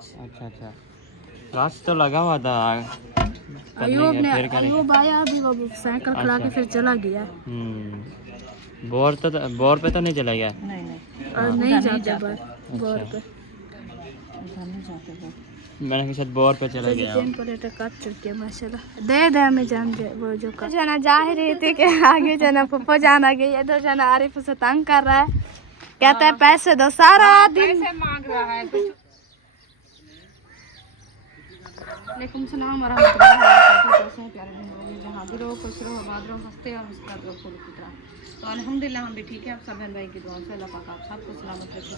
अच्छा अच्छा, रात तो लगा हुआ था। अयूब आया अभी, वो साइकिल खड़ा के फिर चला गया। बोर पे तो नहीं चला गया। नहीं जाते बोर पे। मैंने शायद बोर पे चला गया। तीन प्लेट काट चुके हैं माशाल्लाह। दे दे हमें जान दे वो जो जाना जा ही रही थी कि आगे जाना फुप्पो जाना गई है, तो जाना आरिफ उसे तंग कर रहा है, कहता है पैसे दो, सारा दिन पैसे मांग रहा है। वालेकुम सलाम वरहमतुल्लाहि वबरकातुहू। प्यारे बहन जहाँ भी रहो खुश रहो आबाद रहो हंसते और मुस्कुराते रहो फूल की तरह। तो अल्हम्दुलिल्लाह हम भी ठीक है। आप सब बहन भाई की दुआ से अल्लाह पाक आप सबको सलामत रखे।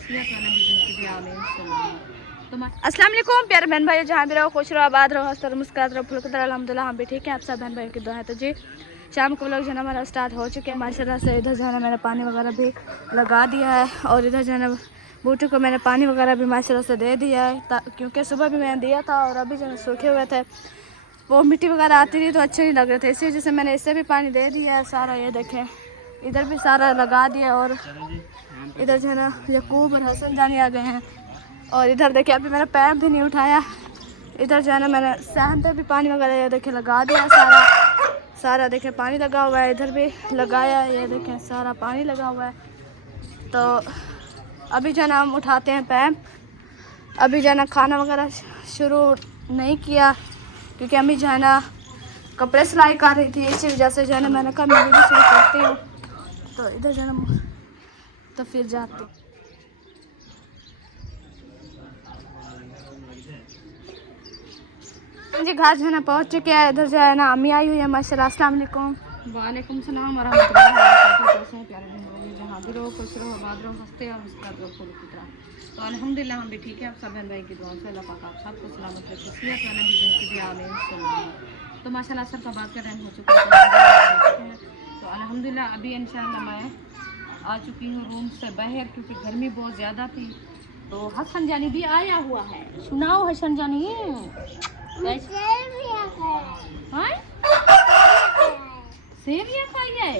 तो अस्सलाम वालेकुम प्यारे बहन भाई जहाँ भी रहो खुश रहो आबाद रहो हंसते रहो मुस्कुराते रहो फूल की तरह। अल्हम्दुलिल्लाह हम भी ठीक है। आप सब बहन भाई की दुआ है। तो जी शाम को लोग जो है हमारा स्टार्ट हो चुके हैं माशाल्लाह से। इधर जो है ना मैंने पानी वगैरह भी लगा दिया है, और इधर जो है ना बूटे को मैंने पानी वगैरह भी माशाल्लाह से दे दिया है, क्योंकि सुबह भी मैंने दिया था और अभी जो है सूखे हुए थे, वो मिट्टी वगैरह आती रही तो अच्छे नहीं लग रहे थे, इसी वजह से मैंने इससे भी पानी दे दिया है सारा। ये देखें इधर भी सारा लगा दिया, और इधर जो है ना यकूब और हसन जानी आ गए हैं, और इधर देखे अभी मैंने पैर भी नहीं उठाया। इधर जो है ना मैंने सहन पे भी पानी वगैरह ये देखे लगा दिया सारा देखे पानी लगा हुआ है, इधर भी लगाया है, ये देखें सारा पानी लगा हुआ है। तो अभी जो है ना हम उठाते हैं पैप। अभी जो है ना खाना वगैरह शुरू नहीं किया, क्योंकि अम्मी जो है ना कपड़े सिलाई कर रही थी, इसी वजह से जो है ना मैंने कहा मैं भी शुरू करती हूँ। तो इधर जो है ना तो फिर जाती जी घर जो है ना पहुँच चुके हैं। इधर जो है ना अम्मी आई हुई है माशाल्लाह। अस्सलाम वालेकुम। वालेकुम सलाम वरहमतुल्लाहि वबरकातुहू। प्यारे बहन जहाँ भी रहो खुश रहो आबाद रहो हंसते और मुस्कुराते रहो फूल की तरह। तो अल्हम्दुलिल्लाह हम भी ठीक है। आप सब बहन भाई की दुआ से अल्लाह पाक आप सबको सलामत रखे। तो माशाल्लाह सब का बात कर रहे हो चुका है। तो अल्हम्दुलिल्लाह अभी इंशाल्लाह मैं आ चुकी हूँ रूम से बाहर, क्योंकि गर्मी बहुत ज़्यादा थी। तो हसन जानी भी आया हुआ है। सुनाओ हसन जानी सेवियां खाई है,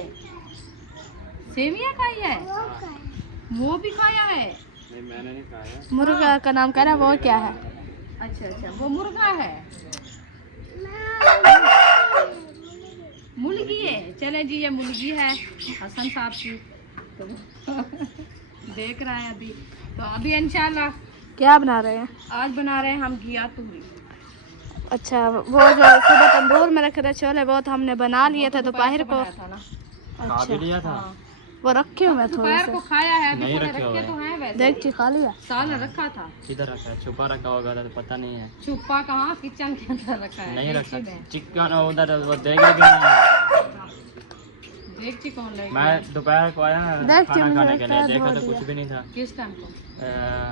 सेवियां खाई है, वो भी खाया है। नहीं मैंने नहीं खाया। मुर्गा का नाम कह रहा है, वो क्या है? अच्छा अच्छा वो मुर्गा है, मुर्गी है। चले जी ये मुर्गी है हसन साहब की, तो देख रहा है अभी। तो अभी इंशाल्लाह क्या बना रहे हैं? आज बना रहे हैं हम घिया तूरी। अच्छा वो जो सुबह तंदूर में रखे थे छोले, वो तो हमने बना लिए थे दोपहर को। अच्छा लिया था। वो रखे हुए थोड़े से। को खाया है, नहीं रखे रखे हुए तो हैं वैसे। देख ची खा लिया। साल रखा था। किधर रखा है? छुपा रखा होगा तो पता नहीं है। छुपा कहाँ, किचन के अंदर रखा है। नहीं रखा चिकन उधर वो देख भी नहीं। देख कौन ले? मैं दोपहर को आया खाना खाने के लिए, देखा तो कुछ भी नहीं था। किस टाइम को?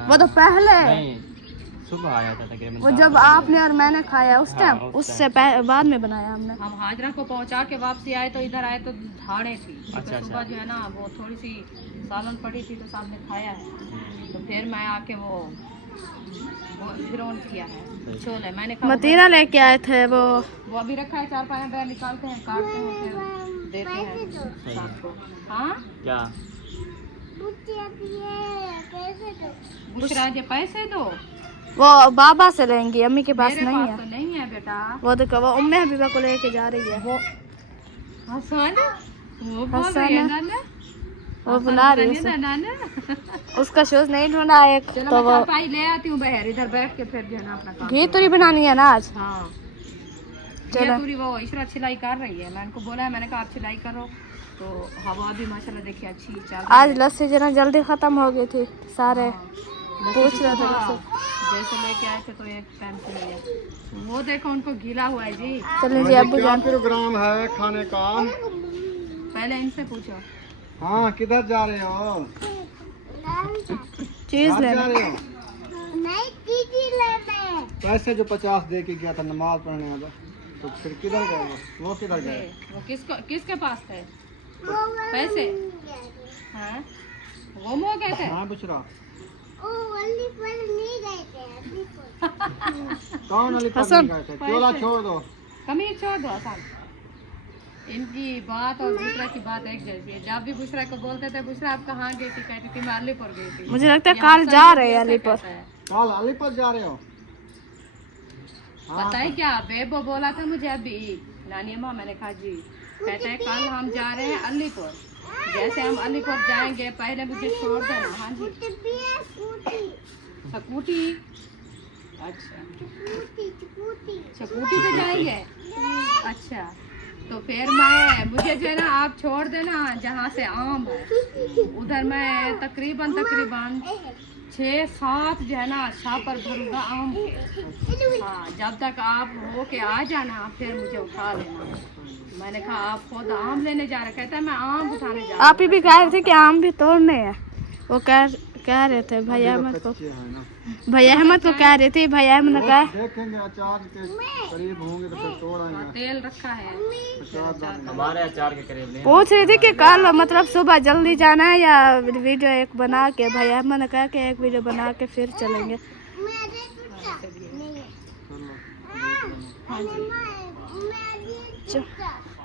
वो तो पहले नहीं सुबह आया था तकरीबन। वो जब आपने और मैंने खाया उस टाइम, उससे बाद में बनाया हमने। हम हाजरा को पहुंचा के वापसी आए, तो इधर आए तो धाड़े थी। अच्छा, तो सुबह जो है ना वो थोड़ी सी सालन पड़ी थी, तो साहब ने खाया है। तो फिर मैं आके वो फिर ऑन किया है छोले। मैंने मतीरा लेके आए थे, वो अभी रखा है। 4-5 बैग निकालते हैं, काटते हैं, फिर देते हैं साहब को। हाँ क्या बुशरा जी पैसे दो, वो बाबा से लेंगी, अम्मी के पास नहीं है। तो नहीं है बेटा। वो तो वो उम्मे हबीबा को लेके जा रही है। वो हसन वो बोल हसन रही है नाना, वो बुला रही है नाना। उसका शूज नहीं ढूंढा एक, तो वो पाई ले आती हूँ बाहर, इधर बैठ के फिर जो है ना अपना काम। घी तुरी बनानी है ना आज। हाँ चलो पूरी वो इशरा सिलाई कर रही है। मैंने उनको बोला है, मैंने कहा आप सिलाई करो। तो हवा भी माशाल्लाह देखिए अच्छी चल। आज लस्सी जो ना जल्दी खत्म हो गई थी, सारे पूछ रहे थे जैसे लेके आए थे तो एक टाइम से लिया। वो देखो उनको गीला हुआ है जी। चलिए जी अब्बू जान प्रोग्राम है खाने का? पहले इनसे पूछो। हाँ किधर जा रहे हो? चीज ले जा रहे हो? पैसे जो 50 दे के गया था नमाज पढ़ने वाला, तो फिर किधर गए वो किधर गए? वो किसके पास थे पैसे? हाँ वो मो गए थे। हाँ पूछ रहा कौन अली पर नहीं गए थे? चोला छोड़ दो, कमीज छोड़ दो आसान। इनकी बात और बुशरा की बात एक जैसी है। जब भी बुशरा को बोलते थे बुशरा आप कहाँ गई थी, कहती थी मैं अलीपुर गई थी। मुझे लगता है कल जा रहे हैं अलीपुर। कल अली पर जा रहे हो? पता है क्या, बेबो बोला था मुझे अभी, नानी अम्मा, मैंने कहा जी, कहते हैं कल हम जा रहे हैं अलीपुर, जैसे हम अलीपुर जाएंगे पहले मुझे छोड़ देना। हाँ जी, स्कूटी, अच्छा स्कूटी पे जाएंगे, अच्छा तो फिर मुझे जो है ना आप छोड़ देना जहाँ से आम है, उधर मैं तकरीबन 6-7 जो है ना छापर भरूंगा आम के। हाँ, जब तक आप हो के आ जाना फिर मुझे उठा लेना। मैंने कहा आप खुद आम लेने जा रहे, कहता है मैं आम उठाने जा रहा। आप ही भी कह रहे थे कि आम भी तोड़ने हैं, वो कह रहे थे भाई अहमद को, भैया अहमद को कह रहे थे, भैया अहमद ने कहा देखेंगे अचार के करीब होंगे तो फिर तोड़ आएंगे। तेल रखा है, हमारे अचार के करीब नहीं। पूछ रही थी कि कल मतलब सुबह जल्दी जाना है या वीडियो एक बना के, भैया अहमद ने कहा कि एक वीडियो बना के फिर चलेंगे।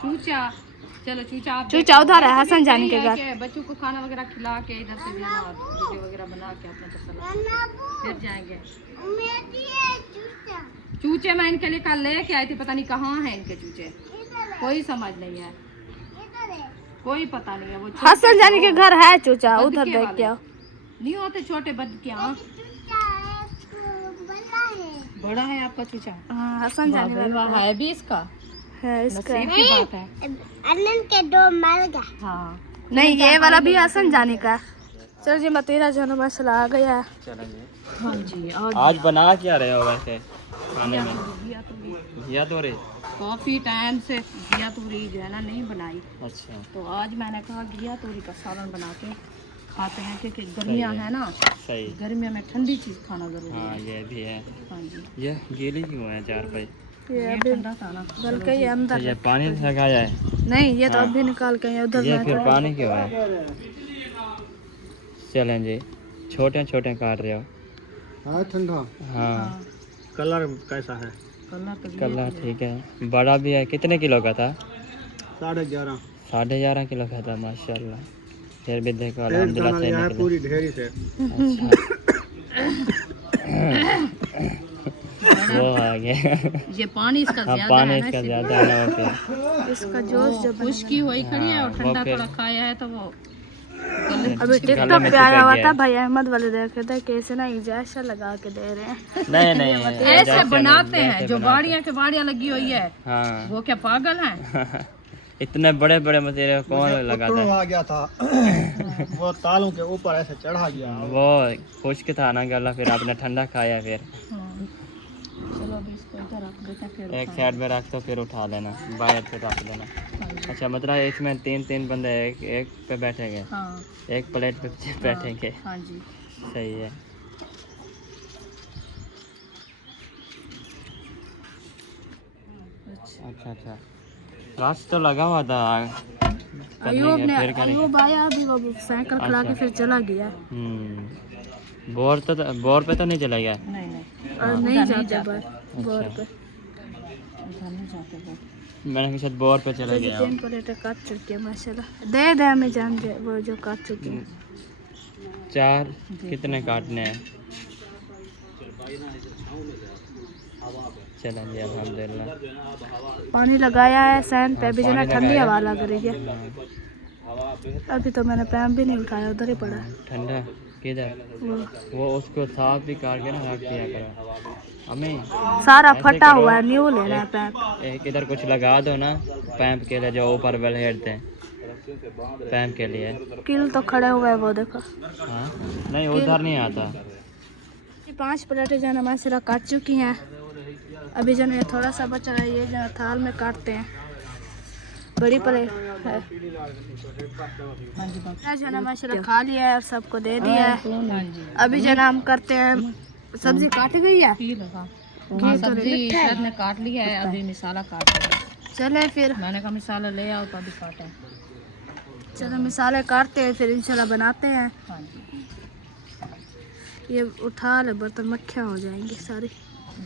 चूचा, चलो चूचा आप चूचा उधर है हसन जानी के घर। बच्चों को खाना वगैरह खिला के इधर से वीडियो वगैरह बना के अपना चला फिर जाएंगे। चूचे मैं इनके लिए कल लेके आई थी, पता नहीं कहाँ है इनके चूचे, कोई समझ नहीं है, कोई पता नहीं है। वो हसन जानी के घर है चूचा, उधर देख के आओ। नहीं होते छोटे बद क्या, बड़ा है आपका चूचा? हाँ, हसन जानी है भी इसका है, इसका नसीब की बात है। के 2 मर गए। हाँ, नहीं ये वाला भी हसन जानी का। चलो जी, मतीरा जो मसला आ गया। चलेंगे। हाँ जी, आज बना क्या रहे हो वैसे खाने में? घिया तोरी। काफी टाइम से घिया तोरी जो है ना नहीं बनाई, अच्छा, तो आज मैंने कहा घिया तोरी का सालन बना के खाते हैं, क्योंकि गर्मियाँ है ना, सही। गर्मियों में ठंडी चीज खाना जरूरी हाँ है। ये भी है। हाँ जी, ये गीली क्यों है चार भाई? ये अभी ठंडा था ना, बल्कि ये अंदर ये पानी से लगाया है? नहीं, ये तो अभी निकाल के उधर ये फिर पानी क्यों है? चलें जी, छोटे छोटे काट रहे हो? हाँ ठंडा। हाँ, कलर कैसा है? कलर ठीक है। बड़ा भी है, कितने किलो का था? 11.5। 11.5 किलो का था, माशाल्लाह। फिर भी देखो अल्हम्दुलिल्लाह सही निकला। पूरी ढेरी से। वो आ गया। ये पानी इसका हाँ, ज्यादा पानी है ना, इसका ज्यादा है ना, फिर इसका जोश जब खुश्की हुई खड़ी है और हाँ, ठंडा वो फिर- थोड़ा खाया है तो वो अभी टिकटॉक पे आया हुआ था, भैया अहमद वाले देखे थे कैसे ना इजाज़त लगा के दे रहे हैं। नहीं नहीं ऐसे बनाते हैं, जो बाड़ियाँ के बाड़ियाँ लगी हुई है, हाँ। वो क्या पागल हैं? इतने बड़े बड़े मतेरे कौन लगाता है? आ गया था वो तालों के ऊपर ऐसे चढ़ा गया। वो खुश्क था ना गला, फिर आपने ठंडा खाया। फिर चलो अभी इसको इधर रख देते हैं, फिर एक साइड में रख दो, फिर उठा लेना, बाहर से रख लेना। अच्छा, मतलब इसमें 3 बंदे एक पे बैठेंगे, हाँ एक प्लेट पे बैठेंगे। हाँ जी, सही है। अच्छा, रात तो लगा हुआ था। अयूब ने फिर करेंगे। अयूब आया अभी, वो साइकिल खड़ा के फिर चला गया। बोर पे तो नहीं चला गया? नहीं और नहीं जाते बोर पे। उधर नहीं जाते वो। मैंने कहा शायद बोर पे चला गया। 3 प्लेट काट चुकी है माशाल्लाह। दे दे हमें जान दे वो जो काट चुकी है। 4 कितने काटने हैं? चलें जी, अल्हम्दुलिल्लाह। पानी लगाया है सैन पे, अभी जो ना ठंडी हवा लग रही है। अभी तो मैंने पैम भी नहीं उठाया, उधर ही पड़ा है। ठंडा किधर? वो उसको साफ भी काट के ना रख दिया करो। हमें सारा ऐसे फटा करो। हुआ है, न्यू लेना है पैम। एक इधर कुछ लगा दो ना पैंप के लिए, जो ऊपर बैठते हैं पैंप के लिए। किल तो खड़े हुए हैं वो देखो। हाँ, नहीं उधर नहीं आता। 5 प्लेटें जो है ना माशाल्लाह काट चुकी हैं। अभी जो है थोड़ा सा बचा है, ये जो है थाल में काटते हैं। बड़ी प्लेट है जो है ना माशाल्लाह खा लिया है और सबको दे दिया है। अभी जो है ना हम करते हैं, सब्जी काट गई है, हाँ, सब्जी शायद ने काट लिया है, अभी मिसाला काट लिया। चले फिर मैंने कहा मिसाला ले आओ तो अभी काटे। चलो मिसाले काटते हैं, फिर इंशाल्लाह बनाते हैं। हाँ जी, ये उठा ले बर्तन, मक्खियाँ हो जाएंगी सारी।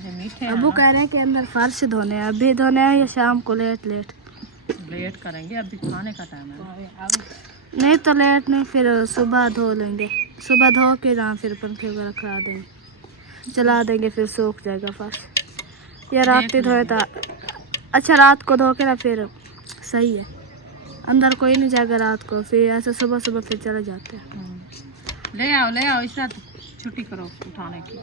ये मीठे हैं अबू कह रहे हैं कि अंदर फर्श धोने हैं, अभी धोने हैं या शाम को लेट लेट करेंगे, अभी खाने का टाइम है। नहीं तो लेट नहीं, फिर सुबह धो लेंगे। सुबह धो के जहाँ फिर पंखे वगैरह करा देंगे, चला देंगे, फिर सूख जाएगा फर्श। या रात ही धोए था। अच्छा रात को धो के ना फिर सही है, अंदर कोई नहीं जाएगा रात को, फिर ऐसे सुबह सुबह फिर चले जाते हैं। ले आओ इस रात छुट्टी करो उठाने की।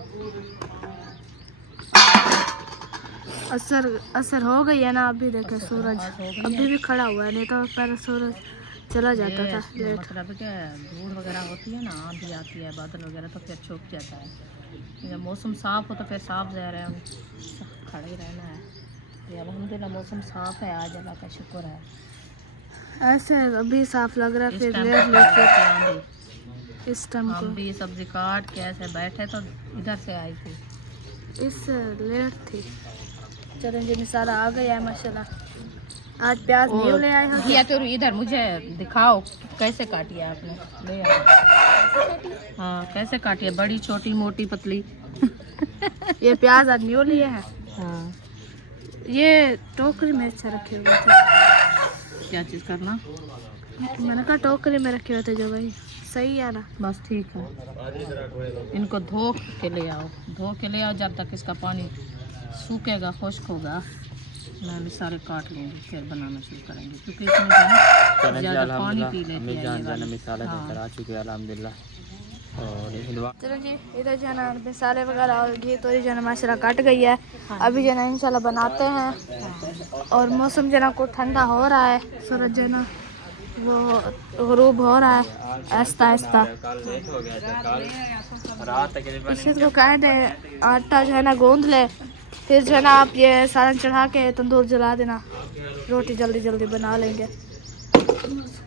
असर हो गई है ना, अभी देखे सूरज अभी भी खड़ा हुआ है, नहीं तो पहले सूरज चला जाता था लेट। मतलब क्या धूल वगैरह होती है ना, आंधी आती है, बादल वगैरह, तो फिर छुप जाता है। जब मौसम साफ हो तो फिर साफ जा रहे हैं, खड़े ही रहना है। ये अल्हम्दुलिल्लाह मौसम साफ है आज, अल्लाह का शुक्र है। ऐसे अभी साफ लग रहा है, फिर लेट इस टाइम को भी सब्जी काट के ऐसे बैठे तो इधर से आई थी, इस लेट थी। चलें जी मिसाल आ गई है माशाल्लाह। आज प्याज नहीं ले आए या तो इधर मुझे दिखाओ कैसे काटी है आपने, ले आओ। हाँ कैसे काटी है, बड़ी छोटी मोटी पतली। ये प्याज आज न्यू लिए हैं। हाँ ये टोकरी में अच्छा रखे हुए थे। क्या चीज़ करना, मैंने कहा टोकरी में रखे हुए थे जो, भाई सही है ना। बस ठीक है, इनको धो के ले आओ, धो के ले आओ, जब तक इसका पानी सूखेगा खुश्क होगा मैं सारे काट लूँगी, फिर बनाना शुरू करेंगे, क्योंकि इसमें जो है ज़्यादा पानी पी लेती है ये वाली। मिसाले लेकर आ चुके हैं अल्हम्दुलिल्लाह। और चलो जी इधर जो है ना मिसाले वगैरह और घी तो जो है ना माशाल्लाह कट गई है। अभी जो है ना इंशाल्लाह बनाते हैं। और मौसम जो है ना कुछ ठंडा हो रहा है, सूरज जो है ना वो ग़रूब हो रहा है आहिस्ता आहिस्ता। इसी को कहते हैं आटा जो है ना गूंद ले, फिर जो है ना आप ये सालन चढ़ा के तंदूर जला देना, रोटी जल्दी जल्दी बना लेंगे।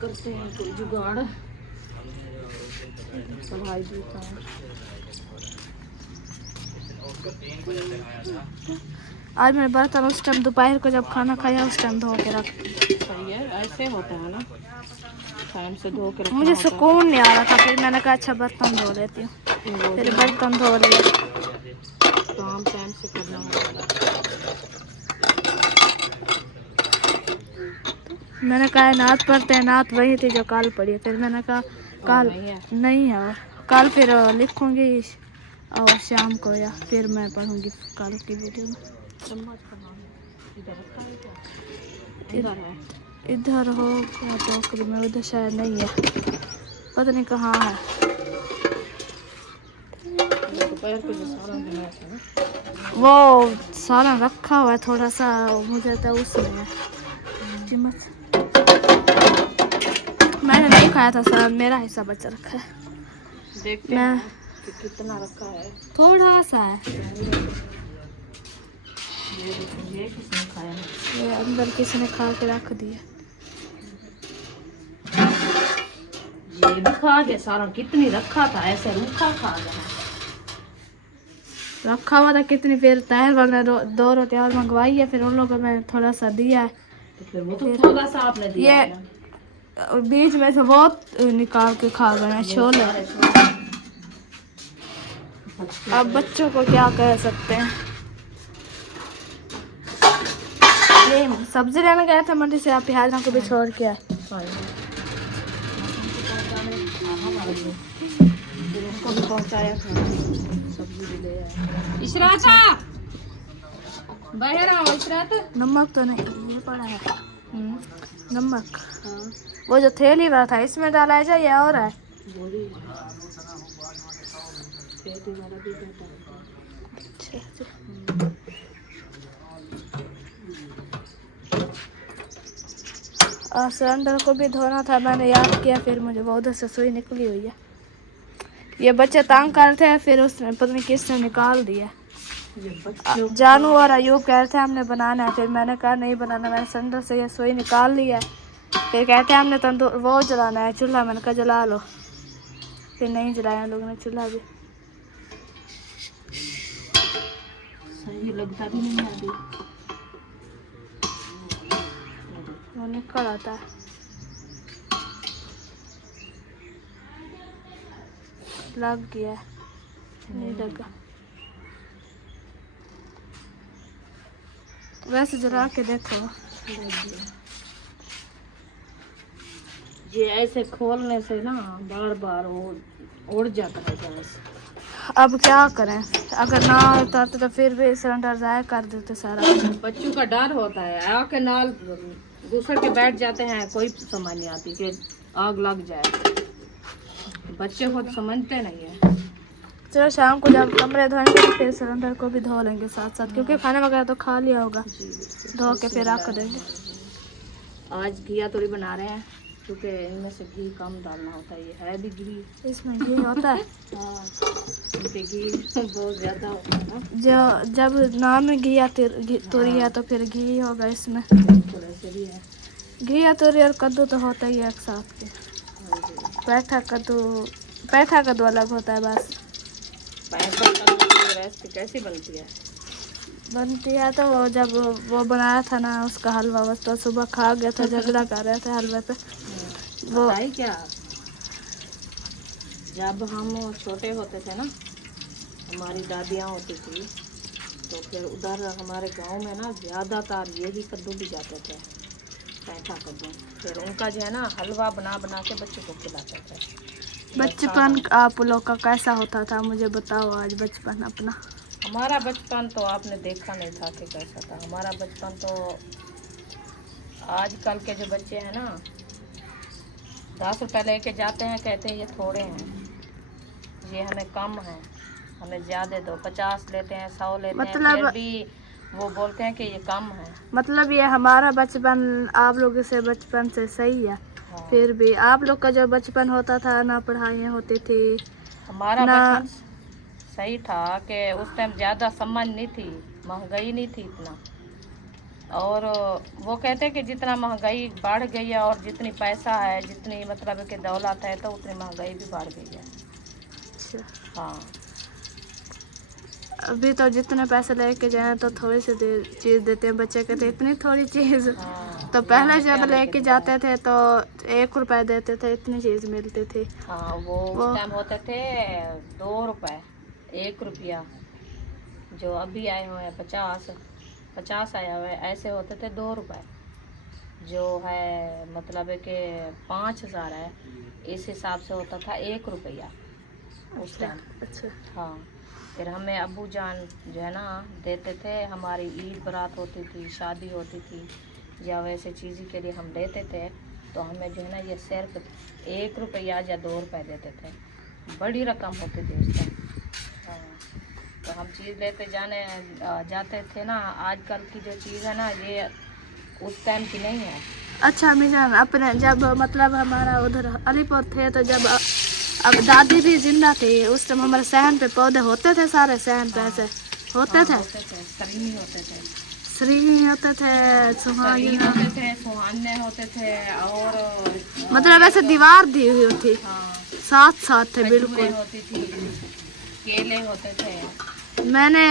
करते हैं कोई जुगाड़, सफाई देता है। आज मैंने बर्तन उस टाइम दोपहर को जब खाना खाया उस टाइम धो के रख। सही है, ऐसे होता है ना, टाइम से धो के रखना मुझे होता है। सुकून नहीं आ रहा था, फिर मैंने कहा अच्छा बर्तन धो लेती हूँ, फिर बर्तन धो लिए। काम टाइम से करना होता है। मैंने कहा नात पढ़ते हैं, नात वही थी जो कल पढ़ी है, फिर मैंने कहा कल नहीं है, और कल फिर लिखूंगी और शाम को, या फिर मैं पढ़ूंगी कल की वीडियो में। इधर हो टोकरी में, उधर शायद नहीं है, पता नहीं कहाँ है। वो सारा रखा हुआ है थोड़ा सा, मुझे तो उसमें है चम्मच, मैंने नहीं खाया था सारा, मेरा हिस्सा बचा रखा है। देखते मैं हैं कि कितना रखा है, थोड़ा सा है। ये किसने खाया है? ये अंदर किसी ने खा के रख दिया। ये भी खा गया सारा, कितनी रखा था, ऐसे रूखा खा गया। रखा हुआ था कितनी, फिर ताहिर वाले दो रोटी और मंगवाई है, फिर उन लोगों को मैं थोड़ा सा दिया है। तो फिर वो तो थोड़ा सा आपने दिया ये बीच में से बहुत निकाल के खा गए हैं छोले। अब बच्चों को क्या कह सकते हैं। ये सब्जी लेने गए थे मंडी से, आप प्याज को भी छोड़ के आए। उनको भी पहुंचाया था, सब्जी भी ले आया। इशराता बाहर आओ, इशराता। नमक तो नहीं, ये पड़ा है नमक। वो जो थैली वाला था इसमें डाला है या और है? सिलेंडर को भी धोना था, मैंने याद किया, फिर मुझे वो उधर से सुई निकली हुई है। ये बच्चे तंग कर रहे थे, फिर उसने पता नहीं किसने निकाल दिया। जानू और अयूब कह रहे थे हमने बनाना है, फिर मैंने कहा नहीं बनाना, मैंने सिलेंडर से ये सुई निकाल ली है। फिर कहते हैं हमने तंदूर वो जलाना है चूल्हा, मैंने कहा जला लो, फिर नहीं जलाया लोगों ने चूल्हा भी। सही लगता भी नहीं है अभी, वो निकल आता है। लग गया है, नहीं लगा। वैसे जला के देखो, ये ऐसे खोलने से ना बार बार वो उड़ जाता है गैस। अब क्या करें, अगर ना होता तो फिर भी सिलेंडर ज़ाया कर देते सारा। बच्चों का डर होता है, आके नाल दूसरे के बैठ जाते हैं, कोई समझ नहीं आती कि आग लग जाए। बच्चे खुद समझते नहीं है। चलो शाम को जब कमरे धोएंगे तो फिर सिलेंडर को भी धो लेंगे साथ साथ, क्योंकि खाना वगैरह तो खा लिया होगा, धो के फिर रख देंगे। आज घिया तोरी बना रहे हैं क्योंकि इनमें से घी कम डालना होता है। ये है भी घी, इसमें घी होता है। हाँ क्योंकि घी बहुत ज़्यादा होता है ना। जो जब नाम में घी या तोरी है तो फिर घी होगा इसमें। थोड़ा से भी है। घी या तोरी और कद्दू तो होता ही है एक साथ के। पैठा कद्दू अलग होता है बस। रेसिपी कैसी बनती है? तो वो जब वो बनाया था ना उसका हलवा, बस तो सुबह खा गया था, झगड़ा कर रहे थे हलवे पे। वो बताइए क्या, जब हम छोटे होते थे ना, हमारी दादियाँ होती थी, तो फिर उधर हमारे गांव में ना ज़्यादातर यही कद्दू भी जाते थे, पैठा कद्दू। फिर उनका जो है ना हलवा बना बना के बच्चों को खिलाते थे। बचपन आप लोग का कैसा होता था, मुझे बताओ आज बचपन अपना। हमारा बचपन तो आपने देखा नहीं था कि कैसा था। हमारा बचपन तो आजकल के जो बच्चे हैं ना, 10 रुपये लेके जाते हैं, कहते हैं ये थोड़े हैं, ये हमें कम है, हमें ज़्यादा दो। 50 लेते हैं, 100 लेते मतलब हैं, फिर भी वो बोलते हैं कि ये कम है। मतलब ये हमारा बचपन आप लोगों से बचपन से सही है। हाँ। फिर भी आप लोग का जो बचपन होता था ना पढ़ाइयाँ होती थी हमारा ना, बचपन सही था कि उस टाइम ज़्यादा समझ नहीं थी, महंगाई नहीं थी इतना। और वो कहते हैं कि जितना महंगाई बढ़ गई है और जितनी पैसा है, जितनी मतलब कि दौलत है, तो उतनी महंगाई भी बढ़ गई है। हाँ, अभी तो जितने पैसे लेके जाए तो थोड़ी सी चीज़ देते हैं, बच्चे कहते हैं इतनी थोड़ी चीज़। हाँ। तो पहले जब लेके जाते थे तो 1 रुपए देते थे, इतनी चीज़ मिलती थी। हाँ, वो उस टाइम होते थे 2 रुपए, 1 रुपया। जो अभी आए हुए हैं 50 आया हुआ है, ऐसे होते थे 2 रुपए। जो है मतलब है कि 5,000 है, इस हिसाब से होता था 1 रुपया उस टाइम। अच्छा। हाँ, फिर हमें अब्बू जान जो है ना देते थे। हमारी ईद बारात होती थी, शादी होती थी, या वैसे चीज़ के लिए हम लेते थे, तो हमें जो है ना ये सिर्फ 1 रुपया या 2 रुपए देते थे। बड़ी रकम होती थी उस टाइम। हाँ, तो हम चीज़ लेते जाते थे ना। आजकल की जो चीज़ है ना, ये उस टाइम की नहीं है। अच्छा मिजान, अपने जब मतलब हमारा उधर अलीपुर थे तो जब अब दादी भी जिंदा थी उस टाइम हमारे सहन पे पौधे होते थे, सारे सहन पे ऐसे होते थे। सरीनी होते थे, श्री होते थे, सुहागिन होते थे, सुहाने होते थे, और मतलब ऐसे दीवार दी हुई थी, हाँ, साथ साथ थे खजूरें बिल्कुल। होती थी, केले होते थे। मैंने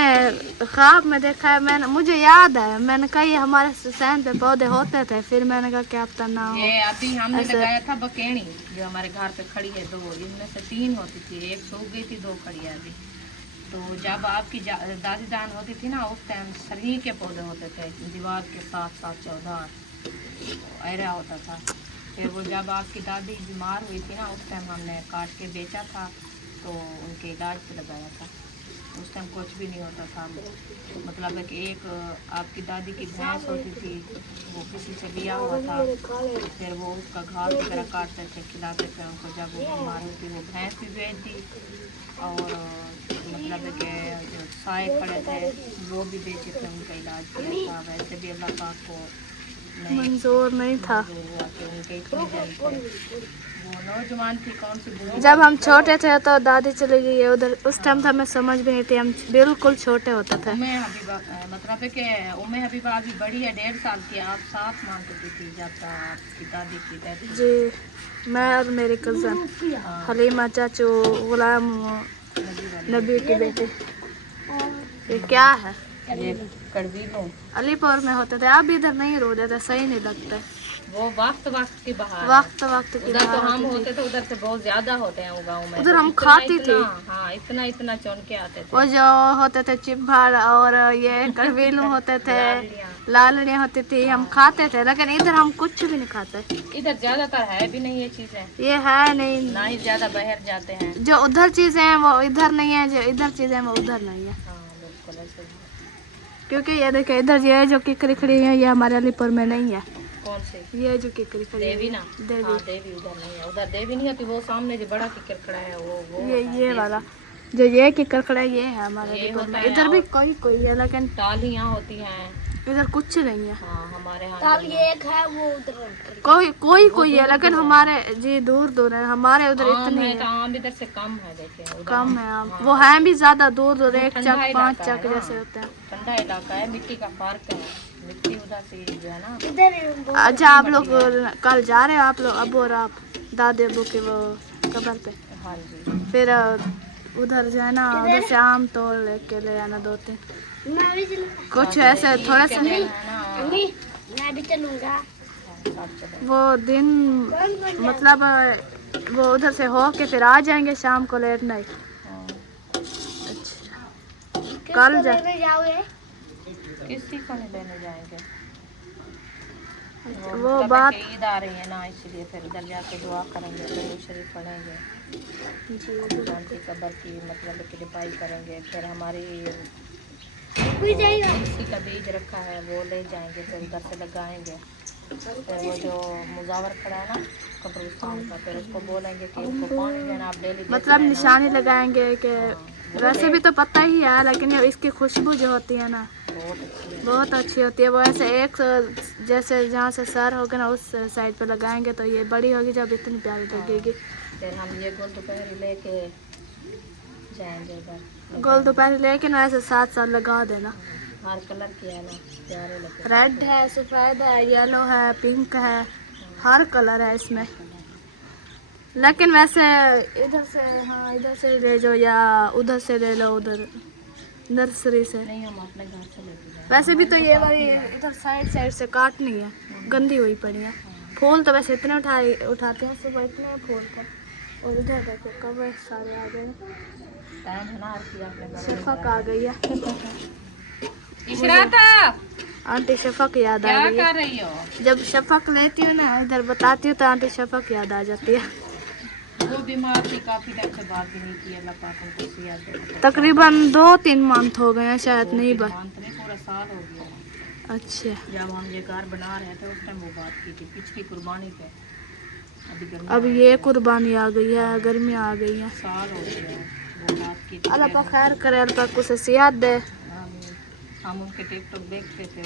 ख्वाब में देखा है, मैंने मुझे याद है, मैंने कहा ये हमारे सहन पे पौधे होते थे, फिर मैंने कहा क्या पता ना हो। ये अभी हमने ऐसे- लगाया था बकेड़ी, जो हमारे घर पे खड़ी है 2, इनमें से 3 होती थी, 1 सूख गई थी, 2 खड़ी है अभी। तो जब आपकी दादी जान होती थी ना, उस टाइम सरी के पौधे होते थे, दीवार के साथ साथ 14 ऐरा होता था। फिर वो जब आपकी दादी बीमार हुई थी ना, उस टाइम हमने काट के बेचा था, तो उनके इलाज पे लगाया था। उस टाइम कुछ भी नहीं होता था। मतलब है कि एक आपकी दादी की भैंस होती थी, वो किसी से लिया हुआ था, फिर वो उसका घास वगैरह काटते थे, खिलाते थे उनको। जब वो बीमार हुई थी, वो भैंस भी बेच दी, और मतलब है कि जो साए खड़े थे वो भी बेचे थे, उनका इलाज किया था। वैसे भी अल्लाह पाक को मंजूर नहीं था। हुआ कि उनके इतने दिन थे। वो नौजवान थी, कौन सी बुरी। जब हम छोटे थे तो दादी चली गई है उधर, उस टाइम तो हमें समझ भी नहीं थी, हम बिल्कुल छोटे होते थे। उम्मे हबीबा मतलब है कि उम्मे हबीबा अभी बड़ी है, 1.5 साल की। आप साथ मांगती थी जब तक आपकी दादी की डेथ हुई। जी, मैं और मेरी कज़न हलीमा चाचू, गुलाम नबी की बेटी। ये क्या है? ये कड़वीलों अलीपुर में होते थे, अब इधर नहीं रो देते, सही नहीं लगता। वो वक्त वक्त की बहार है। वक्त वक्त की उधर तो बहार हम होती होते थे, उधर से बहुत ज्यादा होते हैं वो गाँव में। उधर तो हम इतना- खाती इतना- थी। हाँ, इतना इतना चुन के आते थे। वो जो होते थे चिब्भाड़ और ये कड़वीलू होते थे, लालियाँ। लालड़ियाँ होती थी, हम खाते थे। लेकिन इधर हम कुछ भी नहीं खाते, इधर ज्यादातर है भी नहीं ये चीजें, ये है नहीं। ना ही ज्यादा बाहर जाते हैं। जो उधर चीजें हैं वो इधर नहीं है, जो इधर चीजें हैं वो उधर नहीं है। हाँ बिल्कुल ऐसे ही है। क्योंकि ये देखिए, इधर ये जो किकरी खड़ी है ये हमारे अलीपुर में नहीं है। कौन से? ये जो किकरी खड़ी है देवी ना? देवी, हाँ देवी उधर नहीं है, उधर देवी नहीं होती। वो सामने जो बड़ा किकर खड़ा है वो ये वाला जो ये किकर खड़ा है ये है हमारे ये अलीपुर होता में। है। इधर भी कोई कोई है लेकिन टालियाँ होती हैं। इधर कुछ नहीं है। हाँ हमारे यहाँ एक है वो उधर कोई है, लेकिन हमारे जी दूर दूर है। हमारे उधर आम इतनी है तो है, आम इधर से कम है। देखे उधर कम है आम। वो है भी ज्यादा दूर दूर, एक ठंडा चक इलाका 5 है चक ना। जैसे होते हैं। ठंडा इलाका है, मिट्टी का फर्क है। मिट्टी उधर से जो है ना। अच्छा, आप लोग कल जा रहे हो, आप लोग अब और आप दादी अबू के वो कब्र पे? हाँ जी। फिर उधर जो है ना, उधर से आम तोड़ लेके ले आना 2-3 कुछ ऐसे थोड़ा सा। है ना। मैं भी चलूंगा साथ चलें। वो दिन, मतलब वो उधर से हो के फिर आ जाएंगे शाम को लेट नाइट। हाँ। अच्छा, कल जा किसी को नहीं लेने जाएंगे। वो मतलब बात कि ईद आ रही है ना, इसलिए फिर उधर जाके दुआ करेंगे, दुरूद शरीफ पढ़ेंगे, शांति कब्र की मतलब कि लिपाई करेंगे। फिर हमारी इसी का बीज रखा है वो ले जाएंगे, फिर उधर से लगाएंगे। फिर वो जो मुजावर खड़ा है ना कब्रिस्तान का, फिर उसको बोलेंगे कि उसको पानी देना आप डेली। मतलब निशानी लगाएंगे कि वैसे भी तो पता ही है, लेकिन ये इसकी खुशबू जो होती है ना बहुत अच्छी है। बहुत अच्छी होती है। वो ऐसे एक जैसे जहाँ से सर होगा ना उस साइड पे लगाएंगे तो ये बड़ी होगी जब इतनी प्यारी लगेगी। फिर हम ये गोल दोपहरी लेके जाएंगे उधर। गोल दोपहर लेके ना ऐसे साथ साथ लगा देना। हर कलर की है ना, प्यारे लगते रेड है, सफ़ेद है, येलो है, पिंक है, हर कलर है इसमें। लेकिन वैसे इधर से, हाँ इधर से ले जाओ या उधर से ले लो, उधर नर्सरी से। नहीं, हम अपने घर से लेके जाएंगे। वैसे भी तो ये वाली इधर साइड से काटनी है, गंदी हुई पड़ी है। फूल तो वैसे इतने उठाते हैं सुबह, इतने फूल थे। और उधर देखो कब सारे आ गए। टाइम है ना हर की अपने घर में। शफक आ गई है। इशराता आंटी शफक याद आ क्या गई है। कर रही हो? जब शफक लेती हूँ ना इधर बताती हूँ तो आंटी शफक याद आ जाती है। वो बीमार थी, काफी टाइम से बात भी नहीं की। अल्लाह पाक उनको सेहत दे। तकरीबन 2-3 मंथ हो गए हैं शायद, नहीं बस। मंथ में पूरा साल हो गया। अच्छा, जब हम ये घर बना रहे थे उस टाइम वो बात की थी, पिछली कुर्बानी पे। अभी गर्मी अब ये कुर्बानी आ गई है, गर्मी आ गई है। साल हो गया है, वो बात की थी। अल्लाह पाक खैर करे, अल्लाह पाक उसे सेहत दे। हम उनके टिकटॉक देखते थे,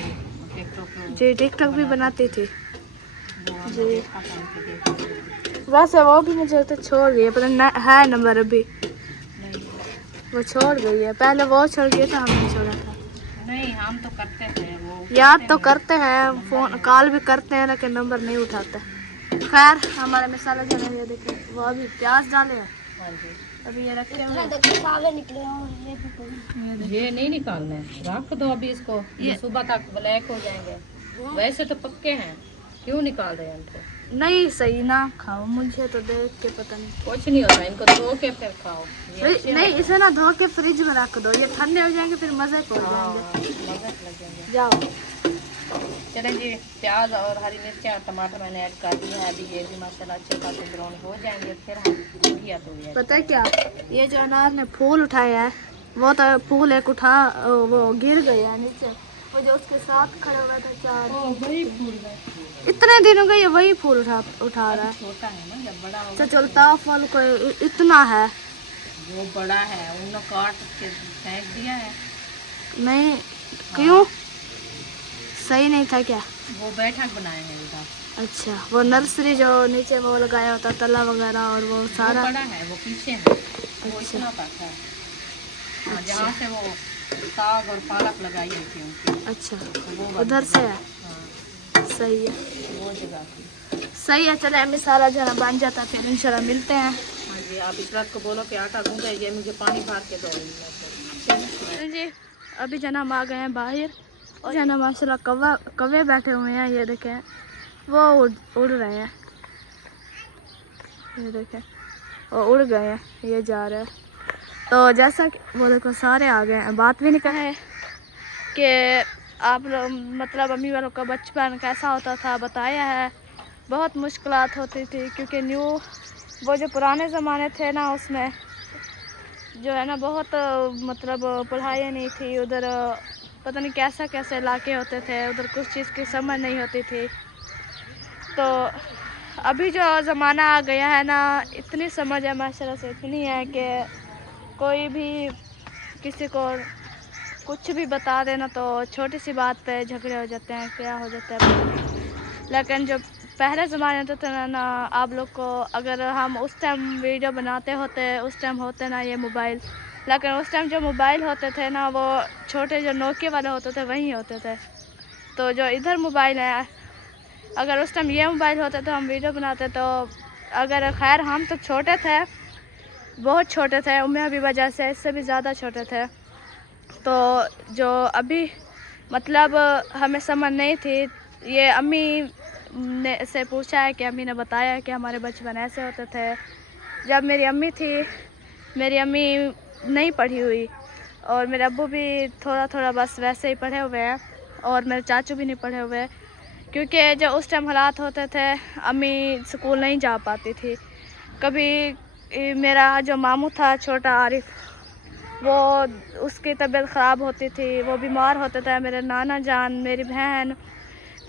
टिकटॉक जी टिकटॉक भी बनाती थी। वो हमने जी। देखा था उनके देखते। वैसे वो भी मुझे तो छोड़ गई है, पता नहीं है नंबर अभी नहीं वो छोड़ गई है। पहले वो छोड़ गई था, हमने छोड़ा था। नहीं, हम तो करते थे वो। याद तो करते हैं, फोन कॉल भी करते हैं, लेकिन नंबर नहीं उठाते। खैर हमारे मसाला जो है ये देखिए, वो अभी प्याज डाले हैं, हाँ जी। अभी ये रखे हुए हैं। ये नहीं निकालना है, रख दो अभी इसको। ये सुबह तक ब्लैक हो जाएंगे। वैसे तो पक्के हैं, क्यों निकाल रहे हैं इनको? नहीं सही ना खाओ, मुझे तो देख के पता नहीं। कुछ नहीं होता, इनको धो के फिर खाओ। ये अच्छे नहीं इसे ना धो के फ्रिज में रख दो, ये ठंडे हो जाएंगे फिर मजे को हो हाँ, जाएंगे। मजे लगेंगे। जाओ, चलें जी, प्याज और हरी मिर्च और टमाटर मैंने ऐड कर दिया है। अभी ये भी मसाला अच्छे खासे ब्राउन हो जाएंगे, फिर हम घिया तोड़िए। पता है क्या, ये जो अनार ने फूल उठाया है वो तो फूल एक उठा वो गिर गया है नीचे। वो जो उसके साथ खड़ा हुआ था चार, वही फूल है, इतने दिनों का ये वही फूल उठा रहा है। छोटा है ना, जब बड़ा होगा। तो चलता फल को इतना है। वो बड़ा है, उन्होंने काट के फेंक दिया है। नहीं क्यों, सही नहीं था क्या? वो बैठक बनाए हैं इधर। अच्छा, वो नर्सरी जो नीचे वो लगाया होता तला वगैरह और वो वो सारा। बड़ा है, वो पीछे है, वो अच्छा। इतना तक है। हाँ, जहाँ से वो साग और पालक लगाई हुई थी उनकी, अच्छा, वो वाली उधर से है। हाँ, सही है, वो जगह थी। सही है। चले हमें सारा जना बन जाता फिर इंशाल्लाह मिलते हैं। हाँ जी, आप इस बात को बोलो कि आटा गूंगा, ये मुझे पानी भर के दो। जी अभी जना हम आ गए हैं बाहर और जना माशाल्लाह कौवे बैठे हुए हैं, ये देखें वो उड़ रहे हैं, ये देखें वो उड़ गए हैं, ये जा रहे हैं। तो जैसा कि वो देखो सारे आ गए हैं। बात भी नहीं कहा है कि आप लोग मतलब अम्मी वालों का बचपन कैसा होता था, बताया है। बहुत मुश्किलात होती थी क्योंकि वो जो पुराने ज़माने थे ना, उसमें जो है ना बहुत मतलब पढ़ाई नहीं थी उधर, पता नहीं कैसा कैसे इलाके होते थे उधर, कुछ चीज़ की समझ नहीं होती थी। तो अभी जो ज़माना आ गया है ना, इतनी समझ है माशाल्लाह से, इतनी है कि कोई भी किसी को कुछ भी बता देना तो छोटी सी बात पे झगड़े हो जाते हैं, क्या हो जाता है पता नहीं। लेकिन जो पहले ज़माने तो थे ना, आप लोग को अगर हम उस टाइम वीडियो बनाते होते, उस टाइम होते ना ये मोबाइल, लेकिन उस टाइम जो मोबाइल होते थे ना वो छोटे जो नोकिया वाले होते थे वही होते थे। तो जो इधर मोबाइल है, अगर उस टाइम ये मोबाइल होता तो हम वीडियो बनाते। तो अगर खैर हम तो छोटे थे, बहुत छोटे थे, उम्र भी वजह से इससे भी ज़्यादा छोटे थे। तो जो अभी मतलब हमें समझ नहीं थी, ये अम्मी ने से पूछा है कि अम्मी ने बताया कि हमारे बचपन ऐसे होते थे। जब मेरी अम्मी थी, मेरी अम्मी नहीं पढ़ी हुई और मेरे अब्बू भी थोड़ा थोड़ा बस वैसे ही पढ़े हुए हैं और मेरे चाचू भी नहीं पढ़े हुए, क्योंकि जो उस टाइम हालात होते थे अम्मी स्कूल नहीं जा पाती थी। कभी मेरा जो मामू था छोटा आरिफ, वो उसकी तबीयत ख़राब होती थी, वो बीमार होता था। मेरे नाना जान, मेरी बहन,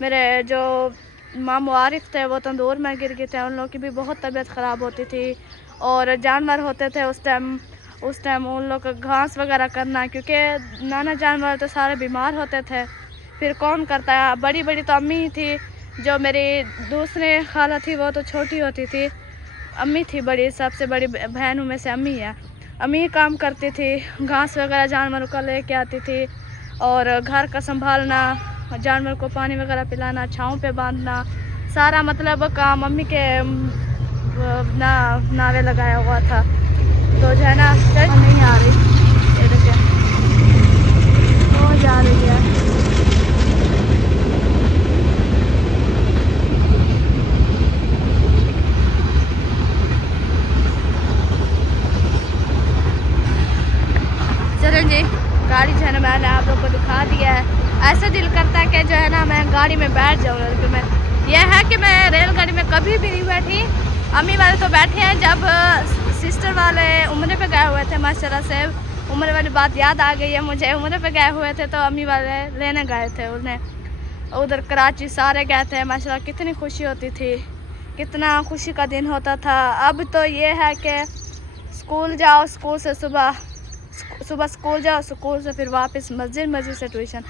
मेरे जो मामू आरिफ थे वो तंदूर में गिर गए थे, उन लोगों की भी बहुत तबीयत ख़राब होती थी। और जानवर होते थे उस टाइम उन लोग को घास वगैरह करना, क्योंकि नाना जानवर तो सारे बीमार होते थे, फिर कौन करता है। बड़ी बड़ी तो अम्मी ही थी, जो मेरी दूसरी खाला थी वो तो छोटी होती थी, अम्मी थी बड़ी, सबसे बड़ी बहनों में से अम्मी है। अम्मी काम करती थी, घास वगैरह जानवरों का लेके आती थी और घर का संभालना, जानवर को पानी वगैरह पिलाना, छाँव पे बांधना, सारा मतलब काम मम्मी के नावे लगाया हुआ था। तो जो है ना नहीं आ रही, ये देखिए वो जा रही है। चलो जी, गाड़ी जो है ना मैंने आप लोग को दिखा दिया है। ऐसा दिल करता है कि जो है ना मैं गाड़ी में बैठ जाऊँ, लेकिन मैं यह है कि मैं रेलगाड़ी में कभी भी नहीं बैठी। अम्मी वाले तो बैठे हैं, जब सिस्टर वाले उम्र पे गए हुए थे, माशाल्लाह से उम्र वाली बात याद आ गई है मुझे। उम्र पे गए हुए थे तो अम्मी वाले लेने गए थे उन्हें उधर कराची, सारे गए थे। माशाल्लाह कितनी खुशी होती थी, कितना खुशी का दिन होता था। अब तो ये है कि स्कूल जाओ, स्कूल से सुबह स्कूल जाओ, स्कूल से फिर वापस मस्जिद से ट्यूशन।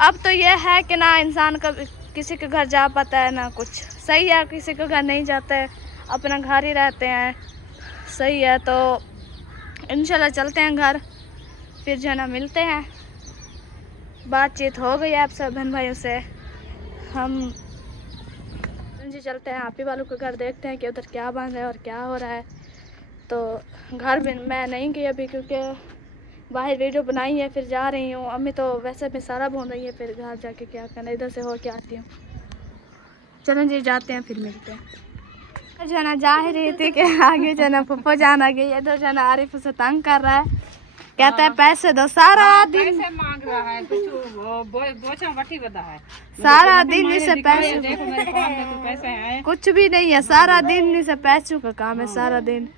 अब तो ये है कि ना इंसान कभी किसी के घर जा पाता है ना कुछ। सही है, किसी के घर नहीं जाते, अपना घर ही रहते हैं, सही है। तो इंशाल्लाह चलते हैं घर, फिर जो है ना मिलते हैं। बातचीत हो गई आप सब बहन भाइयों से, हम जी चलते हैं आपी वालों के घर, देखते हैं कि उधर क्या बन रहा है और क्या हो रहा है। तो घर भी मैं नहीं गई अभी, क्योंकि बाहर वीडियो बनाई है, फिर जा रही हूँ। अम्मी तो वैसे भी सारा भून रही है, फिर घर जाके क्या करना, इधर से हो के आती हूँ। चलें जी जाते हैं, फिर मिलते हैं। जो है ना जा ही रही थी कि आगे जो है ना पप्पो जान आ गई, इधर जो है ना आरिफ उसे तंग कर रहा है, कहता है पैसे दो। सारा दिन पैसे मांग रहा है, कुछ बोझा वठी बता है, सारा दिन इसे पैसे, देखो मेरे काम में तो पैसे हैं, कुछ भी नहीं है, सारा दिन इसे पैसों का काम है सारा दिन।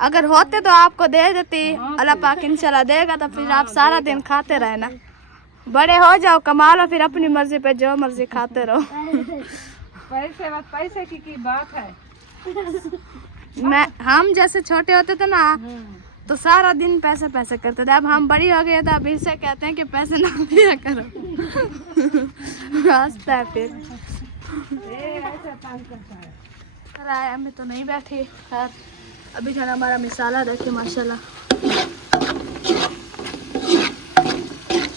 अगर होते तो आपको दे देती, अल्लाह पाक इंशाल्लाह देगा, तो फिर आप सारा दिन खाते रहे ना। बड़े हो जाओ, कमा लो, फिर अपनी मर्जी पे जो मर्जी खाते रहो। पैसे की बात है। हम जैसे छोटे होते थे ना तो सारा दिन पैसे करते थे। अब हम बड़ी हो गए तो अब इससे कहते हैं कि पैसे ना दिया करो। रास्ता है फिर हमें तो नहीं बैठी। खैर अभी जो है हमारा मिसाला देखिए माशाल्लाह,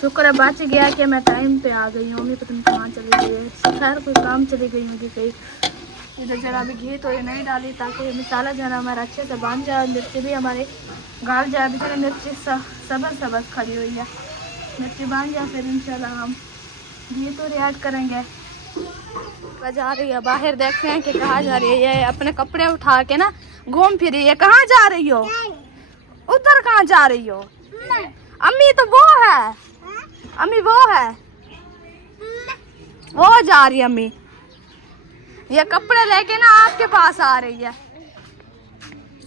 शुक्र है बच गया कि मैं टाइम पे आ गई हूँ। मम्मी पता नहीं कहाँ चली गई है, खैर कोई काम चली गई होगी कहीं। इधर जरा अभी घी तो ये नहीं डाली ताकि मिसाला जो है हमारा अच्छे से बन जाए, मिर्ची भी हमारे गाल जाए। अभी जरा मिर्ची सबस खड़ी हुई है, मिर्ची बन गया फिर इंशाल्लाह हम घी तो ऐड करेंगे। जा रही है बाहर, देखते हैं कि कहाँ जा रही है। ये अपने कपड़े उठा के ना घूम फिर रही है। कहाँ जा रही हो? उधर कहाँ जा रही हो? अम्मी तो वो है, अम्मी वो है, वो जा रही है अम्मी। ये कपड़े लेके ना आपके पास आ रही है।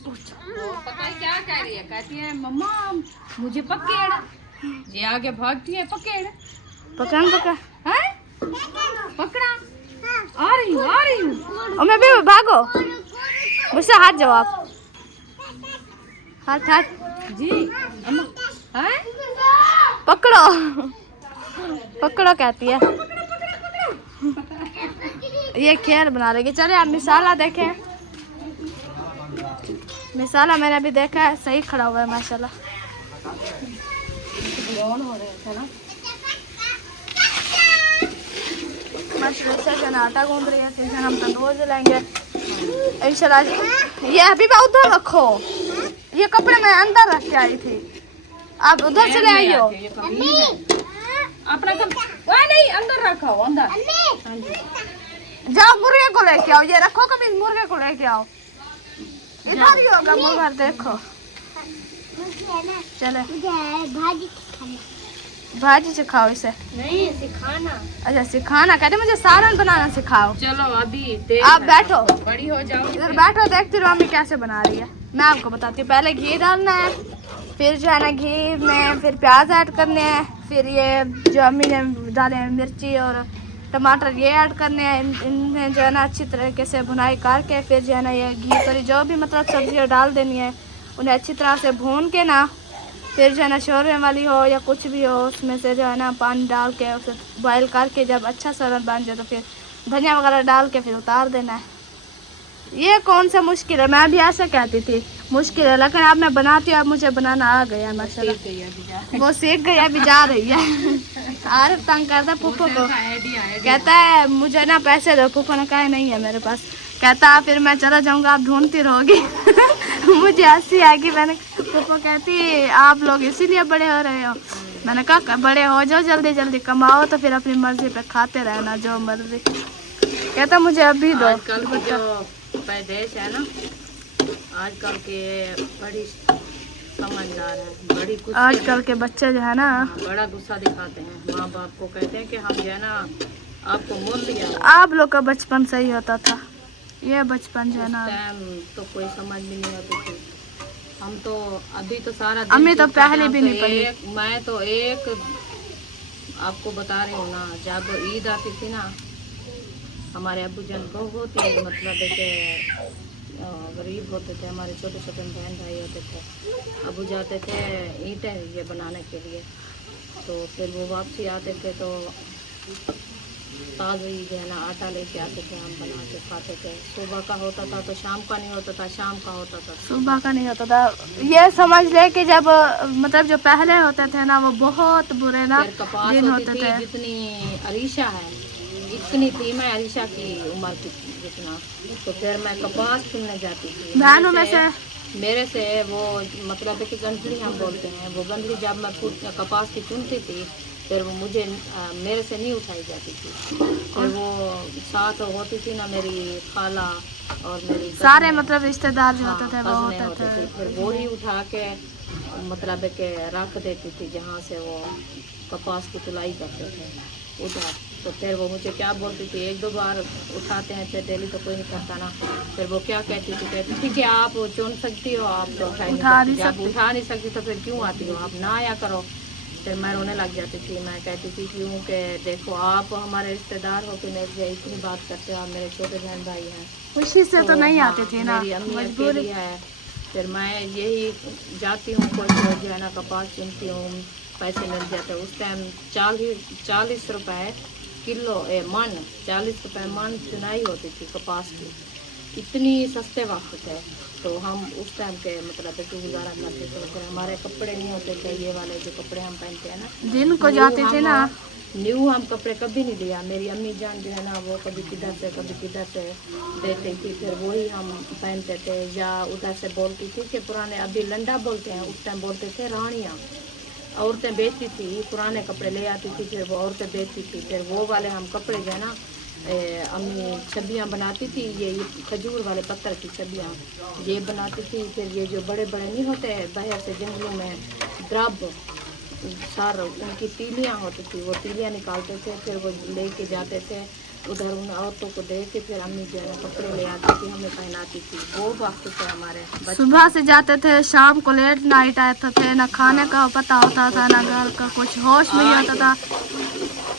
पता है क्या कह रही है? कहती है मम्मा मुझे पकड़। ये आगे भागती है, पकड़ पकड़ पकड़ है, पकड़ा। आ रही हूँ। और मैं भी भागो, मुझसे हाथ जाओ आप। हाथ हाथ जी अम्मा है, पकड़ो पकड़ो कहती है। ये खेल बना रही है। चले आप मिसाला देखें। मिसाला मैंने अभी देखा है, सही खड़ा हुआ है माशाल्लाह। माशाल्लाह आटा गूंद रही है, फिर हम तंदूर जलाएंगे इंशाल्लाह। ये अभी मैं उधर रखो, ये कपड़े मैं अंदर रख के आई थी, आप उधर चले आई हो। अपना नहीं अंदर रखा हो, अंदर। जाओ मुर्गे को लेके आओ, ये रखो, कभी मुर्गे को लेके आओ। इधर ही होगा मुर्गा, देखो। चले भाजी सिखाओ इसे। नहीं सिखाना। अच्छा सिखाना, कहते मुझे सालन बनाना सिखाओ। चलो अभी आप बैठो, बड़ी हो जाओ, इधर बैठो, देखती रहो अम्मी कैसे बना रही है। मैं आपको बताती हूँ। पहले घी डालना है, फिर जो है ना घी में फिर प्याज ऐड करने हैं, फिर ये जो अम्मी ने डाले हैं मिर्ची और टमाटर ये ऐड करने हैं। इनमें जो है ना अच्छी तरीके से भुनाई करके फिर जो है ना ये घी पर जो भी मतलब सब्जियाँ डाल देनी है, उन्हें अच्छी तरह से भून के ना फिर जो है ना शोरमे वाली हो या कुछ भी हो, उसमें से जो है ना पानी डाल के उसे बॉयल करके जब अच्छा सालन बन जाए तो फिर धनिया वगैरह डाल के फिर उतार देना है। ये कौन सा मुश्किल है? मैं भी ऐसे कहती थी मुश्किल है, लेकिन अब मैं बनाती हूँ, अब मुझे बनाना आ गया माशाल्लाह। वो सीख गई, अभी जा रही है। आरिफ तंग करता पुप्पो को, कहता है मुझे ना पैसे दो। पुप्पो ने कहा नहीं है मेरे पास। कहता फिर मैं चला जाऊँगा, आप ढूंढती रहोगी। मुझे हंसी आएगी। मैंने पुप्पो कहती आप लोग इसीलिए बड़े हो रहे हो। मैंने कहा बड़े हो जाओ, जल्दी जल्दी कमाओ, तो फिर अपनी मर्जी पे खाते रहना जो मर्जी। कहता मुझे अभी दो। आजकल की जो पैदेश है ना, आजकल के बड़ी समझदार है, बड़ी गुस्से आजकल के बच्चे जो है ना बड़ा गुस्सा दिखाते हैं। माँ बाप को कहते हैं कि हम जो है ना आपको मोल लिया। आप लोग का बचपन सही होता था, ये बचपन जो है ना टाइम तो कोई समझ भी नहीं होती थी। हम तो अभी तो सारा दिन अम्मी तो पहले भी नहीं पढ़ी। मैं तो एक आपको बता रही हूँ ना, जब ईद आती थी ना, हमारे अब्बू जान बहुत ही मतलब कि गरीब होते थे। हमारे छोटे छोटे बहन भाई होते थे, अब्बू जाते थे ईंटें ये बनाने के लिए, तो फिर वो वापसी आते थे तो ताज़ा ही जो है ना आटा लेके आते थे, हम बना के खाते थे। सुबह का होता था तो शाम का नहीं होता था, शाम का होता था सुबह का नहीं होता था। ये समझ ले कि जब मतलब जो पहले होते थे ना वो बहुत बुरे ना कपास दिन होती होते थी, थे। जितनी अरीशा है इतनी थी मैं अरीशा की उम्र की जितना, तो फिर मैं कपास चुनने जाती थी। बहनों में से मेरे से वो मतलब है कि गंदली हम बोलते हैं, वो गंदली जब मैं कपास की चुनती थी फिर वो मुझे मेरे से नहीं उठाई जाती थी। फिर वो साथ होती थी ना मेरी खाला और मेरी सारे मतलब रिश्तेदार जो हाँ, होते थे वो कज़नें होते थे। फिर वो ही उठा के मतलब है कि रख देती थी जहाँ से वो कपास की तुलाई करते थे उधर। तो फिर वो मुझे क्या बोलती थी, एक दो बार उठाते हैं थे, डेली तो कोई नहीं करता ना। फिर वो क्या कहती थी कि आप चुन सकती हो, आप तो उठा नहीं सकती तो फिर क्यों आती हो, आप ना आया करो। फिर मैं रोने लग जाती थी। मैं कहती थी क्यों कि देखो आप हमारे रिश्तेदार हो कि मेरे से इतनी बात करते हो, आप मेरे छोटे बहन भाई हैं, खुशी से तो नहीं आती थी ना, मेरी अम्मी मजबूरी अकेली है। फिर मैं यही जाती हूँ, कोई जो है ना कपास चुनती हूँ, पैसे मिल जाते हैं। उस टाइम 40 रुपए किलो मन, 40 रुपए मन चुनाई होती थी कपास की, इतनी सस्ते वक्त थे। तो हम उस टाइम के मतलब कि गुजारा करते थे। फिर हमारे कपड़े नहीं होते थे ये वाले जो कपड़े हम पहनते हैं ना, दिन को जाते थे ना, न्यू हम कपड़े कभी नहीं लिया। मेरी अम्मी जान जो है ना वो कभी किधर से देती थी, फिर वही हम पहनते थे। या उधर से बोलती थी कि पुराने अभी लंडा बोलते हैं, उस टाइम बोलते थे रानियाँ। औरतें बेचती थी, पुराने कपड़े ले आती थी, फिर वो औरतें बेचती थी। फिर वो वाले हम कपड़े जो है ना अम्मी छबियाँ बनाती थी, ये खजूर वाले पत्थर की छबियाँ ये बनाती थी। फिर ये जो बड़े बड़े नहीं होते बाहर से जंगलों में द्रब सार उनकी तीलियाँ होती थी, वो तीलियाँ निकालते थे, फिर वो लेके जाते थे उधर उन औरतों को दे के फिर अम्मी जो है ना कपड़े ले आती थी, हमें पहनाती थी। वो वक्त थे हमारे सुबह से जाते थे, शाम को लेट नाइट आते थे, ना खाने का पता होता था ना घर का कुछ होश नहीं आता था।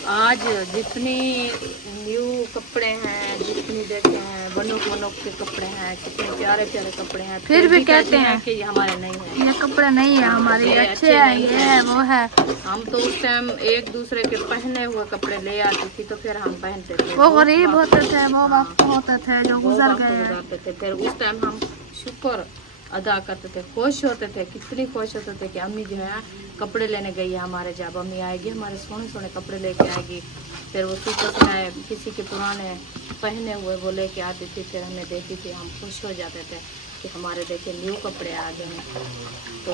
आज जितनी न्यू कपड़े हैं, जितनी देखे हैं बनोक के कपड़े हैं, कितने प्यारे प्यारे कपड़े हैं, फिर भी कहते हैं कि ये हमारे नहीं है, ये कपड़े नहीं है हमारे, ये अच्छे हैं, नहीं ये है वो है। हम तो उस टाइम एक दूसरे के पहने हुए कपड़े ले आती थी तो फिर हम पहनते थे। वो गरीब होते थे, वो वक्त होते थे जो गुजर गए हैं। गुजारते थे। फिर उस टाइम हम शुक्र अदा करते थे, खुश होते थे, कितनी खुश होते थे कि अम्मी जो है कपड़े लेने गई है हमारे, जब अम्मी आएगी हमारे सोने सोने कपड़े लेके आएगी। फिर वो सूटर सिलाए किसी के पुराने पहने हुए वो लेके आती थी, फिर हमें देती थी, हम खुश हो जाते थे कि हमारे देखे न्यू कपड़े आ गए हैं। तो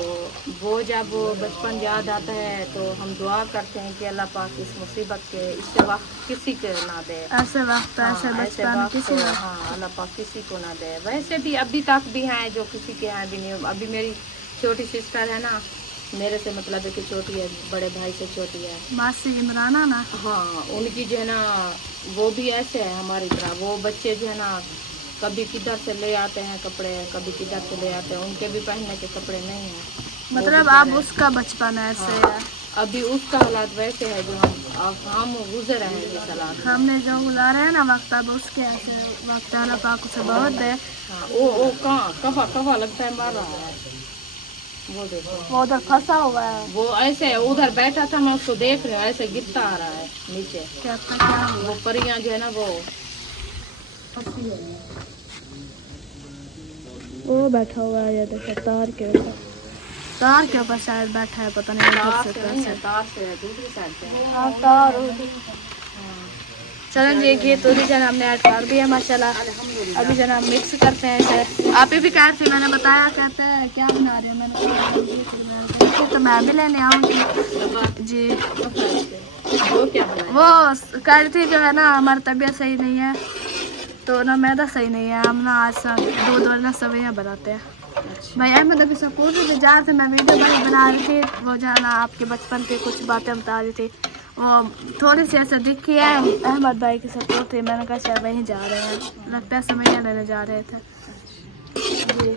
वो जब बचपन याद आता है तो हम दुआ करते हैं कि अल्लाह पाक इस मुसीबत के इससे वक्त किसी को ना दे, ऐसे वक्त ऐसे बचपन किसी वक्त। हाँ अल्लाह पाक किसी को ना दे। वैसे भी अभी तक भी हैं जो किसी के यहाँ भी नहीं। अभी मेरी छोटी सिस्टर है ना, मेरे से मतलब है कि छोटी है, बड़े भाई से छोटी है, मासी इमराना ना, हाँ उनकी जो है ना वो भी ऐसे है हमारी तरह। वो बच्चे जो है ना कभी किधर से ले आते हैं कपड़े, कभी किधर से ले आते हैं, उनके भी पहनने के कपड़े नहीं हैं। मतलब अब उसका बचपन ऐसे है। अभी उसका हालात वैसे है जो हम गुजर रहे हैं जिस हालात। हमने जो गुजारे हैं ना वक्त, अब उसके ऐसे वक्त अल्लाह पाक उसे बहुत है। हाँ वो कहाँ कफा लगता है मार रहा है, वो देखो वो उधर फंसा हुआ है। वो ऐसे उधर बैठा था, मैं उसको देख रही हूँ ऐसे गिरता आ रहा है नीचे। क्या पता क्या हुआ। वो परियां जो है ना वो बैठा हुआ है, ये देखो तार के ऊपर, तार के ऊपर शायद बैठा है, पता नहीं उधर से कैसे। तार से है, दूसरी साइड से है। हाँ, तार चलन जी घी तो भी जना हमने ऐड कर दिया माशाल्लाह। अभी जना मिक्स करते हैं इसे। आप ही भी कह रही थी, मैंने बताया कहते हैं क्या बना रहे हो, मैंने कहा तो मैं भी लेने आऊँगी जी। वो क्या बना वो कह रही थी जो है ना हमारी तबीयत सही नहीं है तो ना मैदा सही नहीं है, हम ना आज दूध और ना सवैयाँ बनाते हैं। भाई अहमद अभी स्कूल से जा रहे थे, मैं वीडियो बना रही थी, वो जो है ना आपके बचपन की कुछ बातें बता रही थी, वो थोड़ी सी ऐसे दिखी है अहमद भाई की सपोर्ट थी, मैंने कहा शायद वहीं जा रहे हैं, लगता है सवैयाँ लेने जा रहे थे जी।